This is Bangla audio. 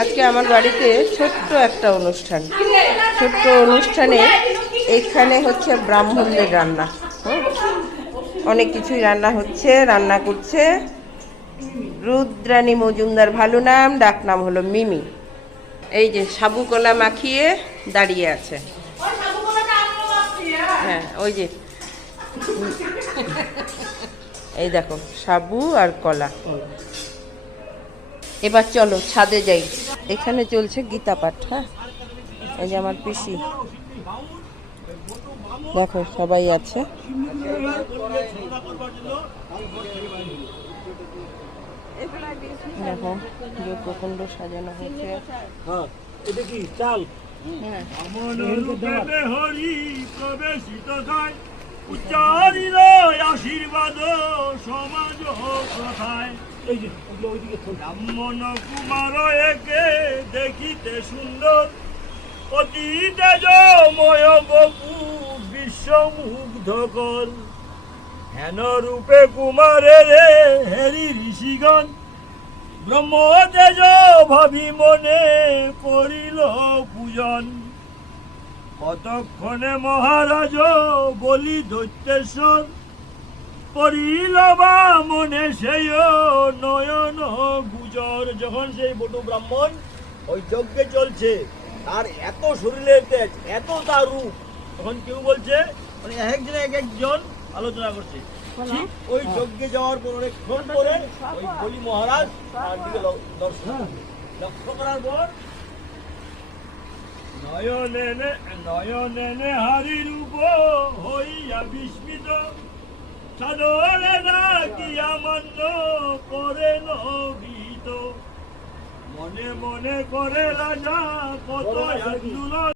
আজকে আমার বাড়িতে ছোট্ট একটা অনুষ্ঠান। ছোট্ট অনুষ্ঠানে এখানে হচ্ছে ব্রাহ্মণদের রান্না। অনেক কিছুই রান্না হচ্ছে, রান্না করছে রুদ্রাণী মজুমদার, ভালো নাম, ডাক নাম হলো মিমি। এই যে সাবু কলা মাখিয়ে দাঁড়িয়ে আছে। হ্যাঁ, ওই যে এই দেখো সাবু আর কলা। এবার চলো ছাদে যাই, এখানে চলছে গীতা পাঠ। হ্যাঁ, এই যে আমার পিসি, দেখো সবাই আছে। দেখো যজ্ঞকুণ্ড সাজানো হয়েছে। এটা কি চাল? আশীর্বাদ সমাজ কথায় ব্রাহ্মণ কুমার একে দেখিতে সুন্দর, অতি তেজময় বপু বিশ্বমুগ্ধকর। হেন রূপে কুমারে রে হেরি ঋষিগণ, ব্রহ্ম তেজ ভাবি মনে করিল পূজন। কতক্ষণে মহারাজ বলি দৈত্যেশ্বর, করিল বা মনে সেই নয়ন গুজর। যখন সেই বটু ব্রাহ্মণ ওই যজ্ঞে চলছে, তার এত শরীরের তেজ, এত তার রূপ, তখন কেউ বলছে মানে একজন এক একজন আলোচনা করছে। ওই যজ্ঞে যাওয়ার পর অনেকক্ষণ পরে ওই বলি মহারাজ তার দিকে লক্ষ্য করার পর নয়নে হারি রূপ হইয়া বিস্মিত, সাদরে ডাকিয়া মান্য করে নবিত। মনে মনে করে রাজা কত আন্দোলন।